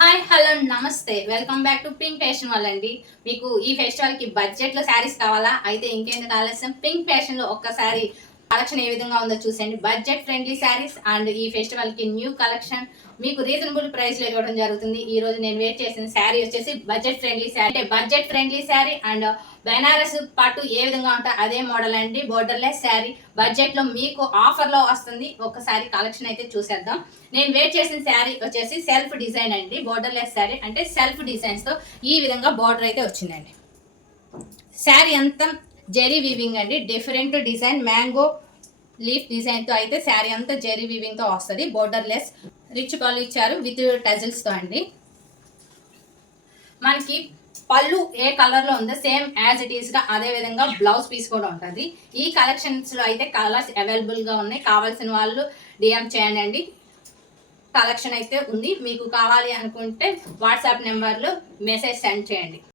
Hi hello నమస్తే welcome back to pink fashion వాళ్ళండి. మీకు ఈ ఫెస్టివల్కి బడ్జెట్లో శారీస్ కావాలా? అయితే ఇంకెందుకు ఆలస్యం, పింక్ ఫ్యాషన్లో ఒక్కసారి కలెక్షన్ ఏ విధంగా ఉందో చూసండి. బడ్జెట్ ఫ్రెండ్లీ శారీస్ అండ్ ఈ ఫెస్టివల్కి న్యూ కలెక్షన్ మీకు రీజనబుల్ ప్రైస్లో ఇవ్వడం జరుగుతుంది. ఈ రోజు నేను వేట్ చేసిన శారీ వచ్చేసి బడ్జెట్ ఫ్రెండ్లీ శారీ. అంటే budget friendly sari and Banaras పట్టు ఏ విధంగా ఉంటా అదే మోడల్ అండి. బోర్డర్లెస్ శారీ బడ్జెట్లో మీకు ఆఫర్లో వస్తుంది. ఒకసారి కలెక్షన్ అయితే చూసేద్దాం. నేను వేట్ చేసిన శారీ వచ్చేసి సెల్ఫ్ డిజైన్ అండి. బోర్డర్లెస్ శారీ అంటే సెల్ఫ్ డిజైన్స్తో ఈ విధంగా బోర్డర్ అయితే వచ్చిందండి. శారీ అంతా జెరీ వీవింగ్ అండి. డిఫరెంట్ డిజైన్ మ్యాంగో లీఫ్ డిజైన్తో అయితే శారీ అంతా జెరీ వీవింగ్తో వస్తుంది. బోర్డర్లెస్ రిచ్ పళ్ళు ఇచ్చారు విత్ టజిల్స్తో అండి. మనకి పళ్ళు ఏ కలర్లో ఉందో సేమ్ యాజ్ ఇట్ ఈస్గా అదే విధంగా బ్లౌజ్ పీస్ కూడా ఉంటుంది. ఈ కలెక్షన్స్లో అయితే కలర్స్ అవైలబుల్గా ఉన్నాయి. కావాల్సిన వాళ్ళు డిఎం చేయండి అండి. కలెక్షన్ అయితే ఉంది. మీకు కావాలి అనుకుంటే వాట్సాప్ నెంబర్లో మెసేజ్ సెండ్ చేయండి.